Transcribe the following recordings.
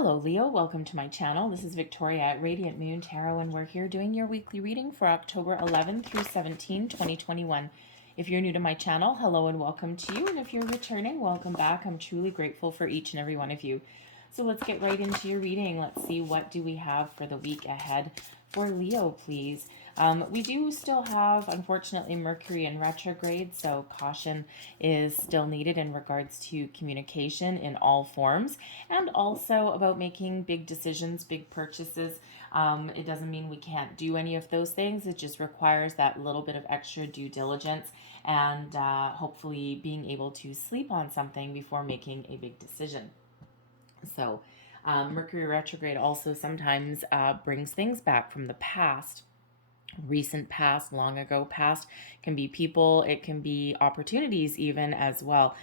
Hello Leo, welcome to my channel. This is Victoria at Radiant Moon Tarot, and we're here doing your weekly reading for October 11 through 17, 2021. If you're new to my channel, hello and welcome to you, and if you're returning, welcome back. I'm truly grateful for each and every one of you. So let's get right into your reading. Let's see, what do we have for the week ahead for Leo, please. We do still have, unfortunately, Mercury in retrograde, so caution is still needed in regards to communication in all forms, and also about making big decisions, big purchases. It doesn't mean we can't do any of those things. It just requires that little bit of extra due diligence and hopefully being able to sleep on something before making a big decision. So Mercury retrograde also sometimes brings things back from the past, recent past, long ago past. It can be people, it can be opportunities even as well.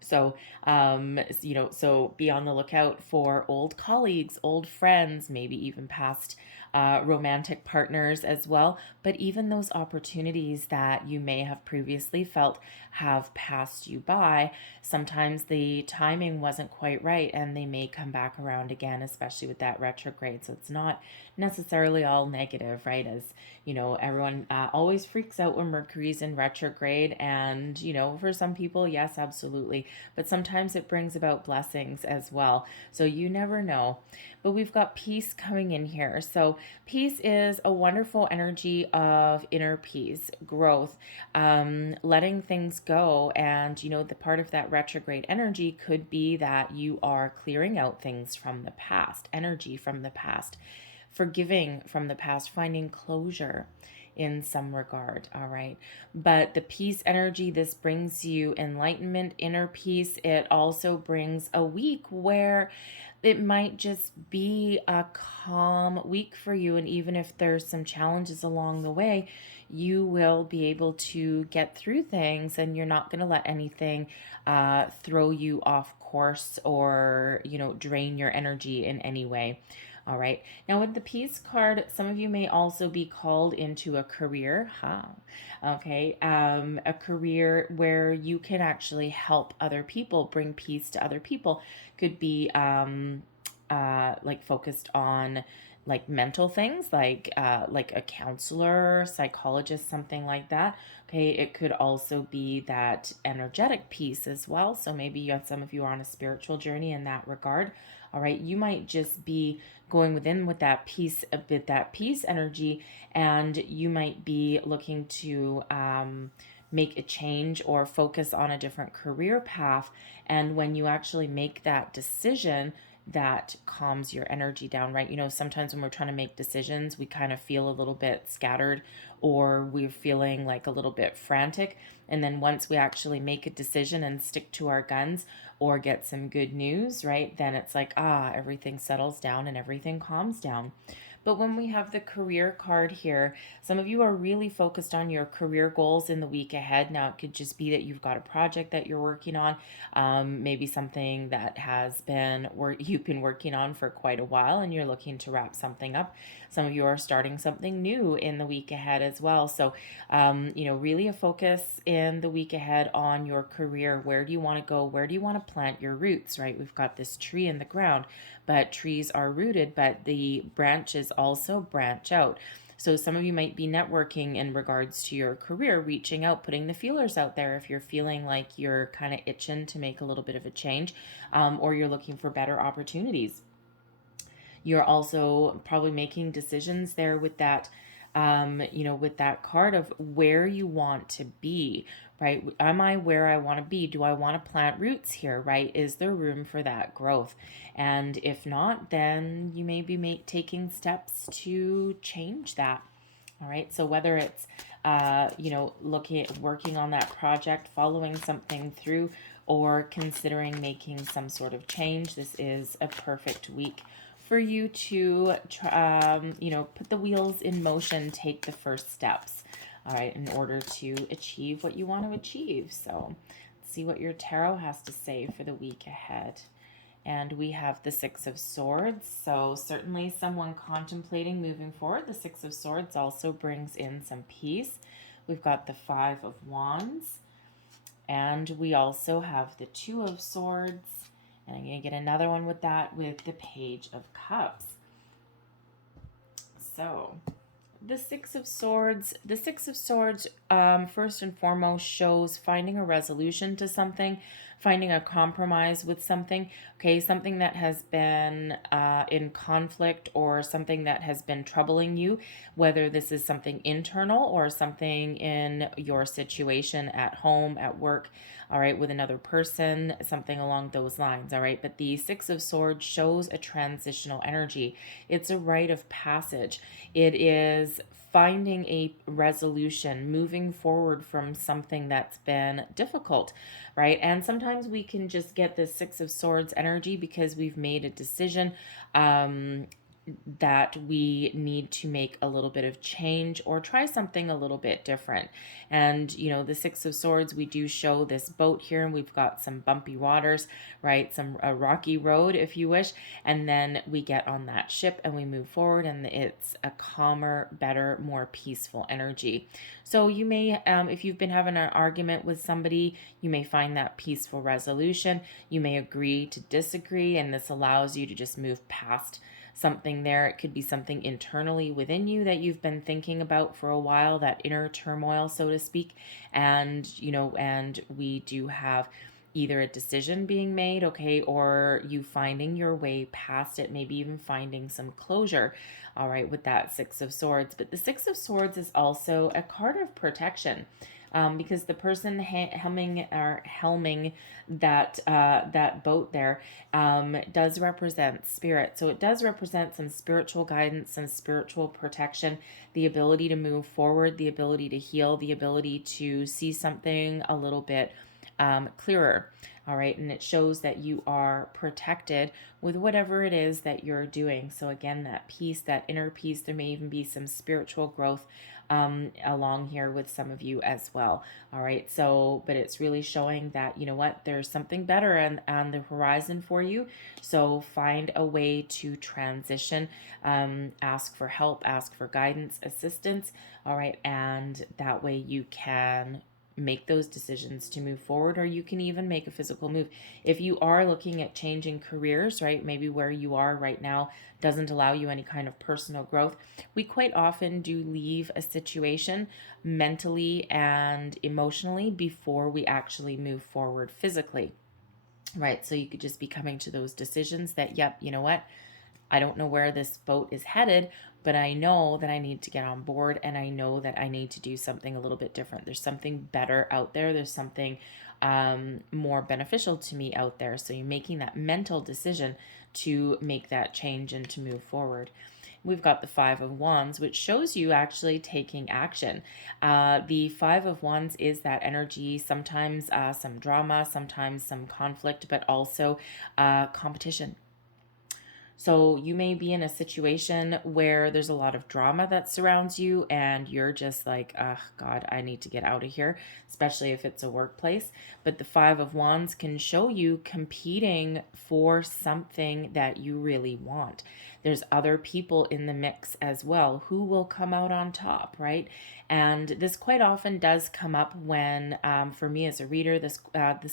So, so be on the lookout for old colleagues, old friends, maybe even past romantic partners as well. But even those opportunities that you may have previously felt have passed you by, sometimes the timing wasn't quite right and they may come back around again, especially with that retrograde. So it's not necessarily all negative, right? As you know, everyone always freaks out when Mercury's in retrograde. And, you know, for some people, yes, absolutely. But sometimes it brings about blessings as well. So you never know. But we've got peace coming in here. So peace is a wonderful energy of inner peace, growth, letting things go. And, you know, the part of that retrograde energy could be that you are clearing out things from the past, energy from the past, forgiving from the past, finding closure in some regard. All right. But the peace energy, this brings you enlightenment, inner peace. It also brings a week where it might just be a calm week for you. And even if there's some challenges along the way, you will be able to get through things, and you're not going to let anything throw you off course or, you know, drain your energy in any way. All right. Now with the peace card, some of you may also be called into a career. Okay. A career where you can actually help other people, bring peace to other people. Could be like focused on like mental things, like a counselor, psychologist, something like that. Okay. It could also be that energetic piece as well. So maybe some of you are on a spiritual journey in that regard. All right. You might just be going within with that peace, a bit that peace energy, and you might be looking to make a change or focus on a different career path. And when you actually make that decision, that calms your energy down, right? You know, sometimes when we're trying to make decisions, we kind of feel a little bit scattered, or we're feeling like a little bit frantic. And then once we actually make a decision and stick to our guns or get some good news, right, then it's like, everything settles down and everything calms down. But when we have the career card here, some of you are really focused on your career goals in the week ahead. Now, it could just be that you've got a project that you're working on, maybe something that has been you've been working on for quite a while and you're looking to wrap something up. Some of you are starting something new in the week ahead as well. So, you know, really a focus in the week ahead on your career. Where do you want to go? Where do you want to plant your roots, right? We've got this tree in the ground, but trees are rooted, but the branches also branch out. So some of you might be networking in regards to your career, reaching out, putting the feelers out there if you're feeling like you're kind of itching to make a little bit of a change, or you're looking for better opportunities. You're also probably making decisions there with that, you know, with that card of where you want to be, right? Am I where I want to be? Do I want to plant roots here, right? Is there room for that growth? And if not, then you may be taking steps to change that. All right. So whether it's, you know, working on that project, following something through, or considering making some sort of change, this is a perfect week for you to, you know, put the wheels in motion, take the first steps, all right, in order to achieve what you want to achieve. So let's see what your tarot has to say for the week ahead. And we have the Six of Swords. So certainly someone contemplating moving forward. The Six of Swords also brings in some peace. We've got the Five of Wands. And we also have the Two of Swords And I'm going to get another one with that with the Page of Cups. So the Six of Swords. The Six of Swords, first and foremost, shows finding a resolution to something, finding a compromise with something. Okay, something that has been in conflict or something that has been troubling you, whether this is something internal or something in your situation at home, at work, all right, with another person, something along those lines, all right. But the Six of Swords shows a transitional energy. It's a rite of passage. It is finding a resolution, moving forward from something that's been difficult, right? And sometimes we can just get this Six of Swords energy because we've made a decision that we need to make a little bit of change or try something a little bit different. And, you know, the Six of Swords, we do show this boat here, and we've got some bumpy waters, right? A rocky road, if you wish. And then we get on that ship and we move forward, and it's a calmer, better, more peaceful energy. So you may, if you've been having an argument with somebody, you may find that peaceful resolution. You may agree to disagree, and this allows you to just move past something there. It could be something internally within you that you've been thinking about for a while, that inner turmoil, so to speak. And, you know, and we do have either a decision being made, okay, or you finding your way past it, maybe even finding some closure, all right, with that Six of Swords. But the Six of Swords is also a card of protection. Because the person helming that boat there does represent spirit. So it does represent some spiritual guidance, some spiritual protection, the ability to move forward, the ability to heal, the ability to see something a little bit clearer. All right. And it shows that you are protected with whatever it is that you're doing. So again, that peace, that inner peace, there may even be some spiritual growth along here with some of you as well. All right. So, but it's really showing that, you know what, there's something better on the horizon for you. So find a way to transition, ask for help, ask for guidance, assistance. All right. And that way you can make those decisions to move forward, or you can even make a physical move. If you are looking at changing careers, right, maybe where you are right now doesn't allow you any kind of personal growth, we quite often do leave a situation mentally and emotionally before we actually move forward physically, right? So you could just be coming to those decisions that, yep, you know what, I don't know where this boat is headed, but I know that I need to get on board, and I know that I need to do something a little bit different. There's something better out there. There's something more beneficial to me out there. So you're making that mental decision to make that change and to move forward. We've got the Five of Wands, which shows you actually taking action. The Five of Wands is that energy, sometimes some drama, sometimes some conflict, but also competition. So you may be in a situation where there's a lot of drama that surrounds you, and you're just like, oh God, I need to get out of here, especially if it's a workplace. But the Five of Wands can show you competing for something that you really want. There's other people in the mix as well who will come out on top, right? And this quite often does come up when, for me as a reader, this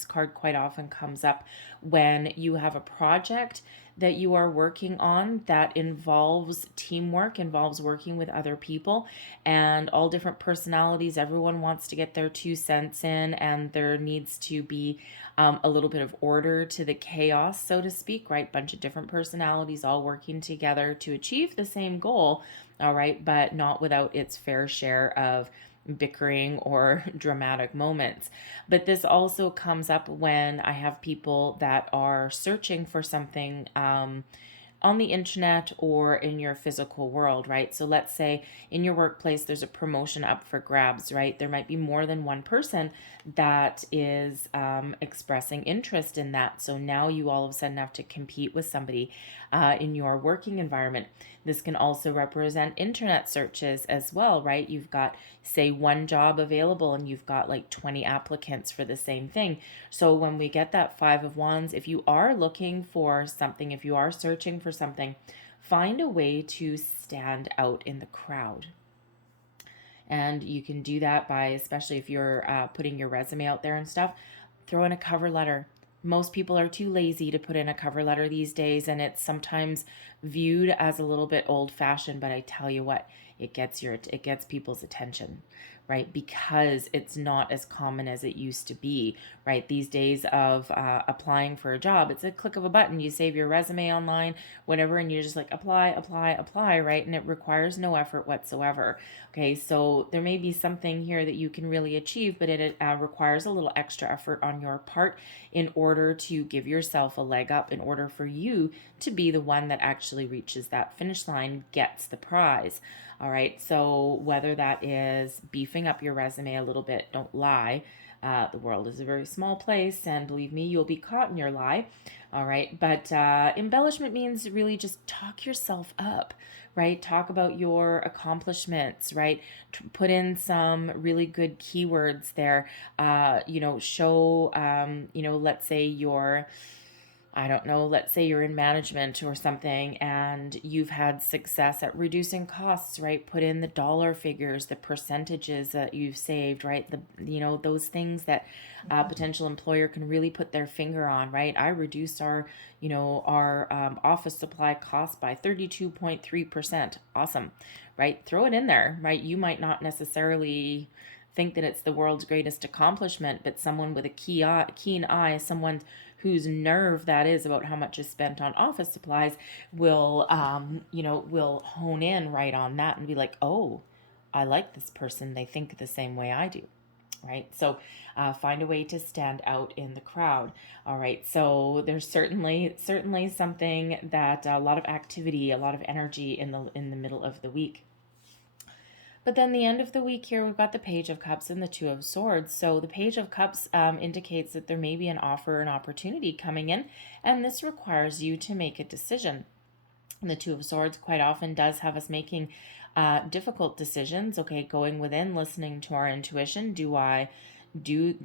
card quite often comes up when you have a project that you are working on that involves teamwork, involves working with other people and all different personalities. Everyone wants to get their 2 cents in, and there needs to be a little bit of order to the chaos, so to speak, right? Bunch of different personalities all working together to achieve the same goal, all right, but not without its fair share of bickering or dramatic moments. But this also comes up when I have people that are searching for something on the internet or in your physical world, right? So let's say in your workplace, there's a promotion up for grabs, right? There might be more than one person that is expressing interest in that. So now you all of a sudden have to compete with somebody in your working environment. This can also represent internet searches as well, right? You've got, say, one job available and you've got like 20 applicants for the same thing. So when we get that Five of Wands, if you are looking for something, if you are searching for something, find a way to stand out in the crowd. And you can do that by, especially if you're putting your resume out there and stuff, throw in a cover letter. Most people are too lazy to put in a cover letter these days, and it's sometimes viewed as a little bit old-fashioned, but I tell you what, it gets people's attention, right? Because it's not as common as it used to be, right? These days of applying for a job, it's a click of a button. You save your resume online, whatever, and you just like apply, apply, apply, right? And it requires no effort whatsoever. Okay, so there may be something here that you can really achieve, but it requires a little extra effort on your part in order to give yourself a leg up, in order for you to be the one that actually reaches that finish line, gets the prize. All right, so whether that is beefing up your resume a little bit, don't lie. The world is a very small place, and believe me, you'll be caught in your lie. All right, but embellishment means really just talk yourself up, right? Talk about your accomplishments, right? Put in some really good keywords there. Show, let's say you're, I don't know, let's say you're in management or something and you've had success at reducing costs, right? Put in the dollar figures, the percentages that you've saved, right? Those things that a potential employer can really put their finger on, right? I reduced our office supply cost by 32.3%. Awesome, right? Throw it in there, right? You might not necessarily think that it's the world's greatest accomplishment, but someone with a keen eye, someone whose nerve that is about how much is spent on office supplies will hone in right on that and be like, oh, I like this person. They think the same way I do. Right. So find a way to stand out in the crowd. All right. So there's certainly something that a lot of activity, a lot of energy in the middle of the week. But then the end of the week here, we've got the Page of Cups and the Two of Swords. So the Page of Cups indicates that there may be an offer, an opportunity coming in, and this requires you to make a decision. And the Two of Swords quite often does have us making difficult decisions. Okay, going within, listening to our intuition. Do I do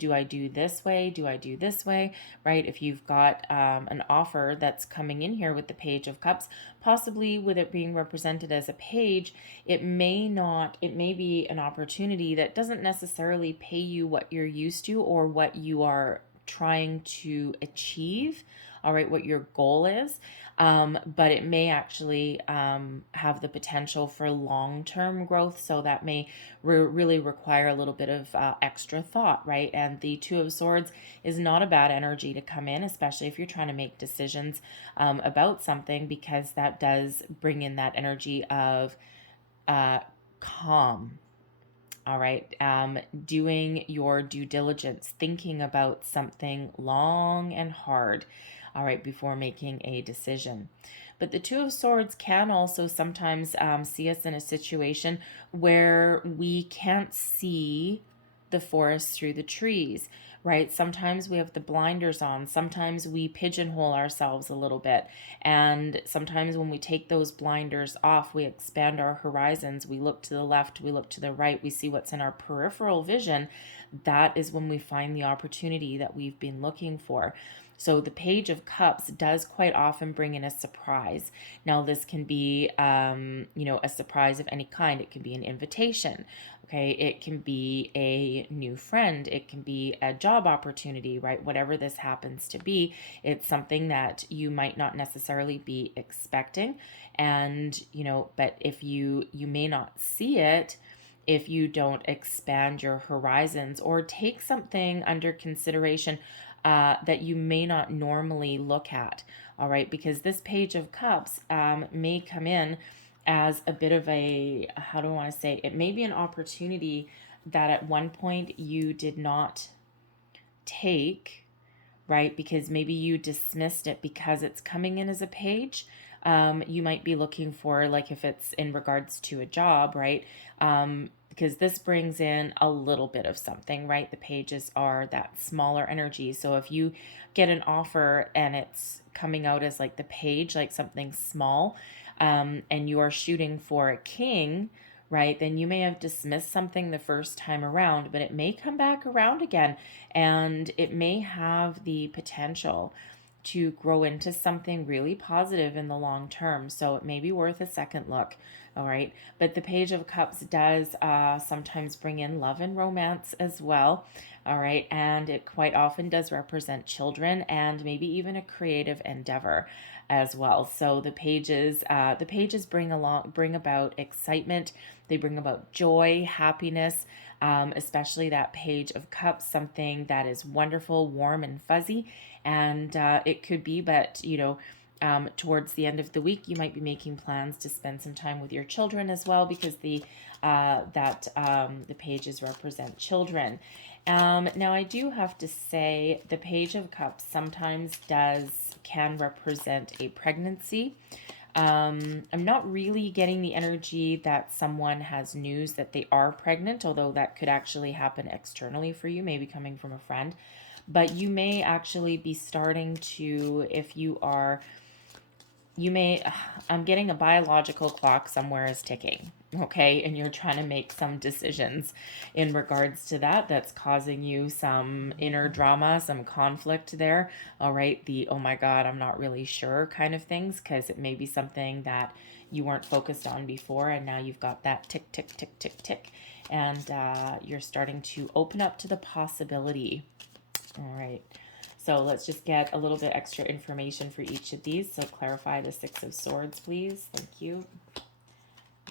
this way? Do I do this way? Right? If you've got an offer that's coming in here with the Page of Cups, possibly with it being represented as a page, it may be an opportunity that doesn't necessarily pay you what you're used to or what you are trying to achieve. All right, what your goal is. But it may actually have the potential for long-term growth. So that may really require a little bit of extra thought, right? And the Two of Swords is not a bad energy to come in, especially if you're trying to make decisions about something, because that does bring in that energy of calm. All right. Doing your due diligence, thinking about something long and hard, all right, before making a decision. But the Two of Swords can also sometimes see us in a situation where we can't see the forest through the trees, right? Sometimes we have the blinders on. Sometimes we pigeonhole ourselves a little bit. And sometimes when we take those blinders off, we expand our horizons. We look to the left, we look to the right, we see what's in our peripheral vision. That is when we find the opportunity that we've been looking for. So the Page of Cups does quite often bring in a surprise. Now, this can be, a surprise of any kind. It can be an invitation. Okay, it can be a new friend. It can be a job opportunity, right? Whatever this happens to be, it's something that you might not necessarily be expecting. And, but if you may not see it, if you don't expand your horizons or take something under consideration that you may not normally look at, all right? Because this Page of Cups may come in as a bit of a, how do I want to say, it may be an opportunity that at one point you did not take, right? Because maybe you dismissed it because it's coming in as a page. You might be looking for, like, if it's in regards to a job, right? Because this brings in a little bit of something, right? The pages are that smaller energy. So if you get an offer and it's coming out as like the page, like something small, and you are shooting for a king, right? Then you may have dismissed something the first time around, but it may come back around again, and it may have the potential to grow into something really positive in the long term. So it may be worth a second look. All right. But the Page of Cups does sometimes bring in love and romance as well. All right. And it quite often does represent children and maybe even a creative endeavor as well. So the pages bring about excitement. They bring about joy, happiness, especially that Page of Cups, something that is wonderful, warm, and fuzzy. And it could be, but towards the end of the week, you might be making plans to spend some time with your children as well, because the pages represent children. Now, I do have to say the Page of Cups sometimes can represent a pregnancy. I'm not really getting the energy that someone has news that they are pregnant, although that could actually happen externally for you, maybe coming from a friend. But you may actually be starting to, if you are, I'm getting a biological clock somewhere is ticking, okay? And you're trying to make some decisions in regards to that. That's causing you some inner drama, some conflict there, all right? The, oh my God, I'm not really sure kind of things, because it may be something that you weren't focused on before, and now you've got that tick, tick, tick, tick, tick, and you're starting to open up to the possibility, all right? So let's just get a little bit extra information for each of these. So clarify the Six of Swords, please. Thank you.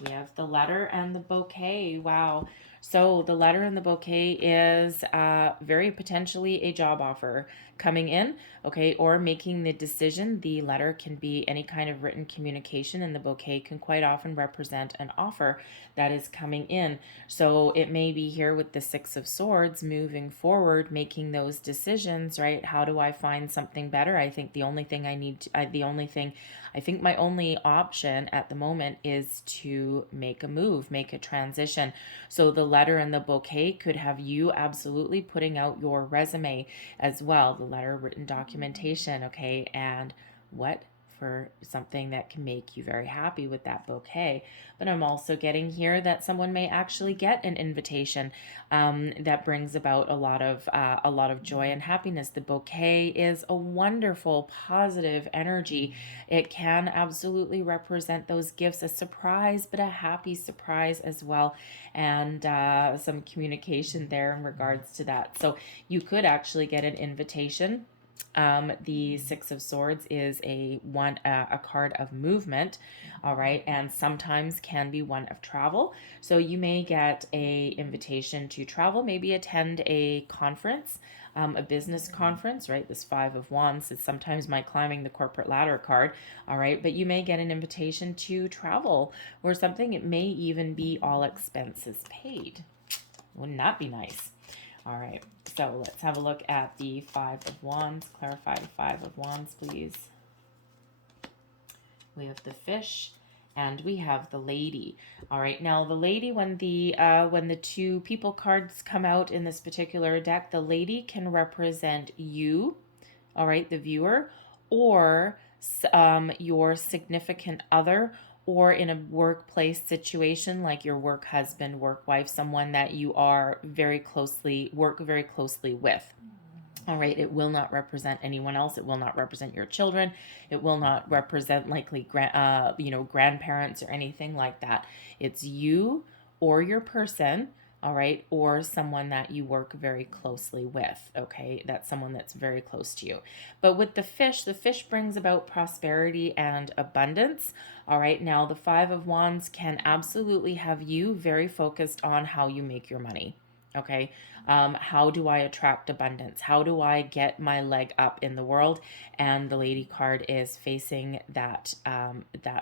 We have the letter and the bouquet. Wow. So the letter and the bouquet is very potentially a job offer coming in, okay, or making the decision. The letter can be any kind of written communication, and the bouquet can quite often represent an offer that is coming in. So it may be here with the Six of Swords moving forward, making those decisions, right? How do I find something better? I think I think my only option at the moment is to make a move, make a transition. So the letter and the bouquet could have you absolutely putting out your resume as well. The letter, written documentation, okay, and what for something that can make you very happy with that bouquet. But I'm also getting here that someone may actually get an invitation that brings about a lot of joy and happiness. The bouquet is a wonderful, positive energy. It can absolutely represent those gifts, a surprise, but a happy surprise as well, and some communication there in regards to that. So you could actually get an invitation. The Six of Swords is a card of movement, all right, and sometimes can be one of travel. So you may get a invitation to travel, maybe attend a conference, a business conference, right? This Five of Wands is sometimes my climbing the corporate ladder card, all right, but you may get an invitation to travel or something. It may even be all expenses paid. Wouldn't that be nice? All right, so let's have a look at the Five of Wands. Clarify the Five of Wands, please. We have the Fish, and we have the Lady. All right, now the Lady, when the two people cards come out in this particular deck, the Lady can represent you, all right, the viewer, or your significant other, or in a workplace situation like your work husband, work wife, someone that you are work very closely with. All right, it will not represent anyone else. It will not represent your children. It will not represent likely grandparents or anything like that. It's you or your person, all right, or someone that you work very closely with, okay? That's someone that's very close to you. But with the fish brings about prosperity and abundance, all right? Now, the Five of Wands can absolutely have you very focused on how you make your money, okay? How do I attract abundance? How do I get my leg up in the world? And the Lady card is facing that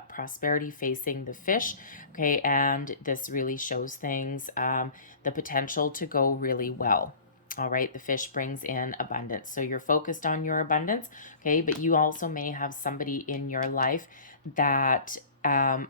prosperity, facing the fish, okay? And this really shows things, the potential to go really well. All right, the fish brings in abundance. So you're focused on your abundance, okay? But you also may have somebody in your life that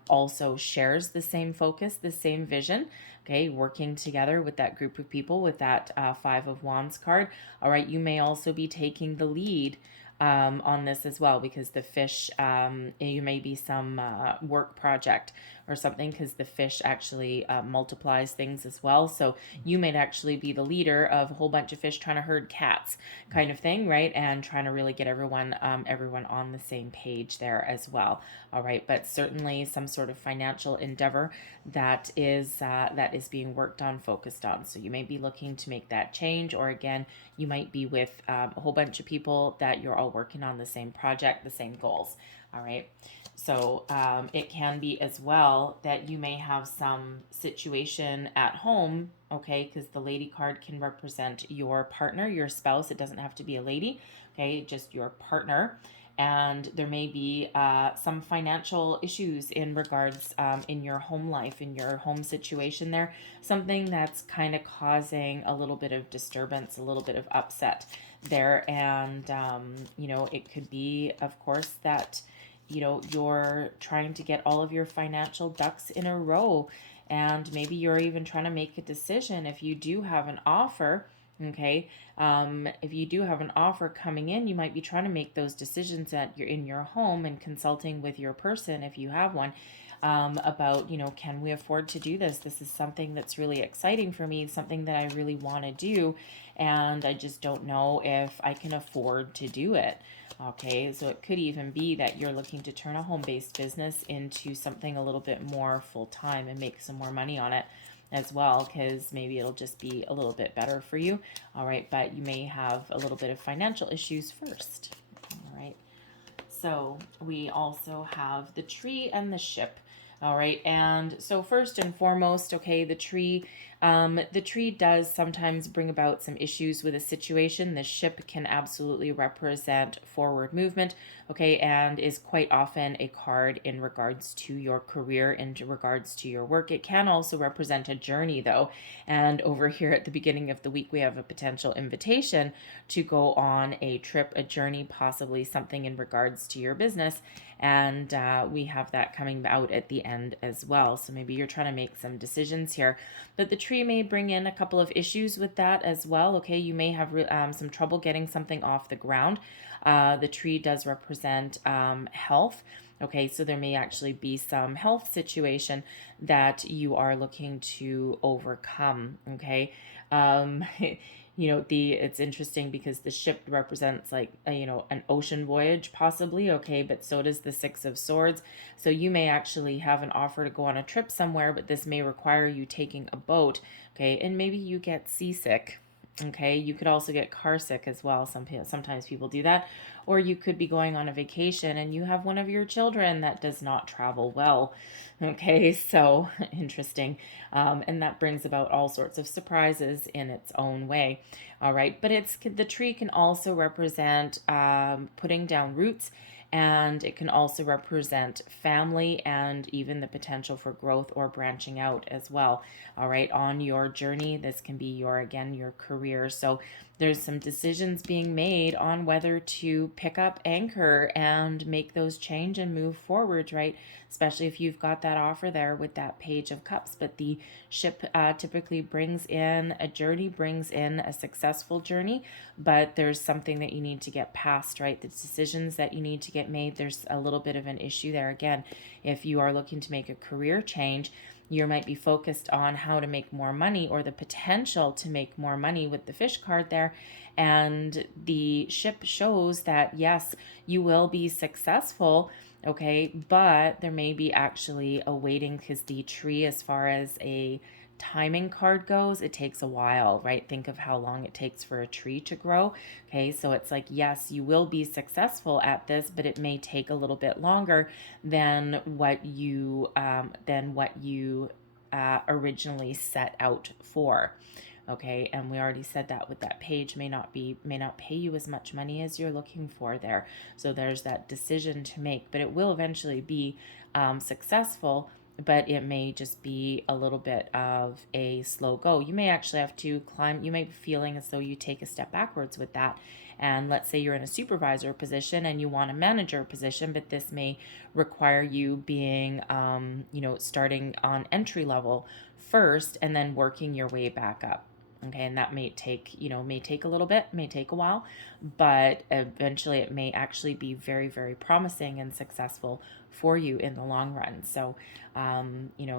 also shares the same focus, the same vision, okay? Working together with that group of people with that Five of Wands card. All right, you may also be taking the lead on this as well, because the fish, you may be some work project or something, because the fish actually multiplies things as well. So you might actually be the leader of a whole bunch of fish trying to herd cats, kind of thing, right? And trying to really get everyone on the same page there as well. All right, but certainly some sort of financial endeavor that is being worked on, focused on. So you may be looking to make that change, or again, you might be with a whole bunch of people that you're all working on the same project, the same goals. All right. So it can be as well that you may have some situation at home, okay, because the lady card can represent your partner, your spouse. It doesn't have to be a lady, okay, just your partner. And there may be some financial issues in regards in your home life, in your home situation there, something that's kind of causing a little bit of disturbance, a little bit of upset there. And, it could be, of course, that you're trying to get all of your financial ducks in a row, and maybe you're even trying to make a decision if you do have an offer. Okay, if you do have an offer coming in, you might be trying to make those decisions that you're in your home and consulting with your person, if you have one, about, can we afford to do this? This is something that's really exciting for me, something that I really want to do, and I just don't know if I can afford to do it. Okay, so it could even be that you're looking to turn a home-based business into something a little bit more full-time and make some more money on it as well, because maybe it'll just be a little bit better for you. All right, but you may have a little bit of financial issues first. All right, so we also have the tree and the ship. All right, and so first and foremost, okay, the tree does sometimes bring about some issues with a situation. The ship can absolutely represent forward movement, okay, and is quite often a card in regards to your career, in regards to your work. It can also represent a journey, though, and over here at the beginning of the week, we have a potential invitation to go on a trip, a journey, possibly something in regards to your business, and we have that coming out at the end as well. So maybe you're trying to make some decisions here, but the tree may bring in a couple of issues with that as well. Okay, you may have some trouble getting something off the ground. The tree does represent health. Okay, so there may actually be some health situation that you are looking to overcome. Okay, it's interesting because the ship represents like an ocean voyage possibly, okay, but so does the Six of Swords. So you may actually have an offer to go on a trip somewhere, but this may require you taking a boat, okay, and maybe you get seasick. Okay, you could also get car sick as well. Sometimes people do that. Or you could be going on a vacation and you have one of your children that does not travel well. Okay, so interesting. And that brings about all sorts of surprises in its own way. All right, but the tree can also represent putting down roots, and it can also represent family and even the potential for growth or branching out as well. All right, on your journey, this can be your career. So there's some decisions being made on whether to pick up anchor and make those change and move forward, right? Especially if you've got that offer there with that Page of Cups. But the ship typically brings in a journey, brings in a successful journey, but there's something that you need to get past, right? The decisions that you need to get made, there's a little bit of an issue there. Again, if you are looking to make a career change, you might be focused on how to make more money or the potential to make more money with the fish card there. And the ship shows that, yes, you will be successful, okay, but there may be actually a waiting, because the tree, as far as a timing card goes, it takes a while, right? Think of how long it takes for a tree to grow. Okay, so it's like, yes, you will be successful at this, but it may take a little bit longer than what you originally set out for. Okay, and we already said that with that page may not pay you as much money as you're looking for there. So there's that decision to make, but it will eventually be successful, but it may just be a little bit of a slow go. You may actually have to climb. You may be feeling as though you take a step backwards with that. And let's say you're in a supervisor position and you want a manager position, but this may require you being, starting on entry level first and then working your way back up. Okay, and that may take, may take a little bit, may take a while, but eventually it may actually be very, very promising and successful for you in the long run. So,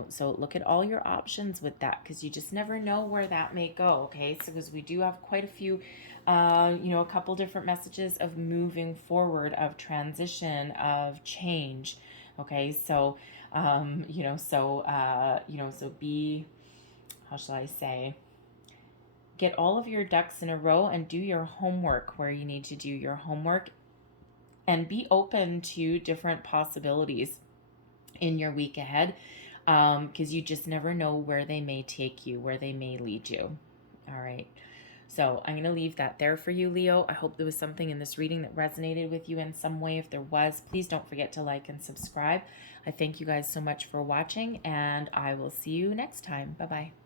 so look at all your options with that, because you just never know where that may go. Okay, so because we do have quite a few, a couple different messages of moving forward, of transition, of change. Okay, so, so be, how shall I say? Get all of your ducks in a row and do your homework where you need to do your homework, and be open to different possibilities in your week ahead, because you just never know where they may take you, where they may lead you. All right. So I'm going to leave that there for you, Leo. I hope there was something in this reading that resonated with you in some way. If there was, please don't forget to like and subscribe. I thank you guys so much for watching, and I will see you next time. Bye-bye.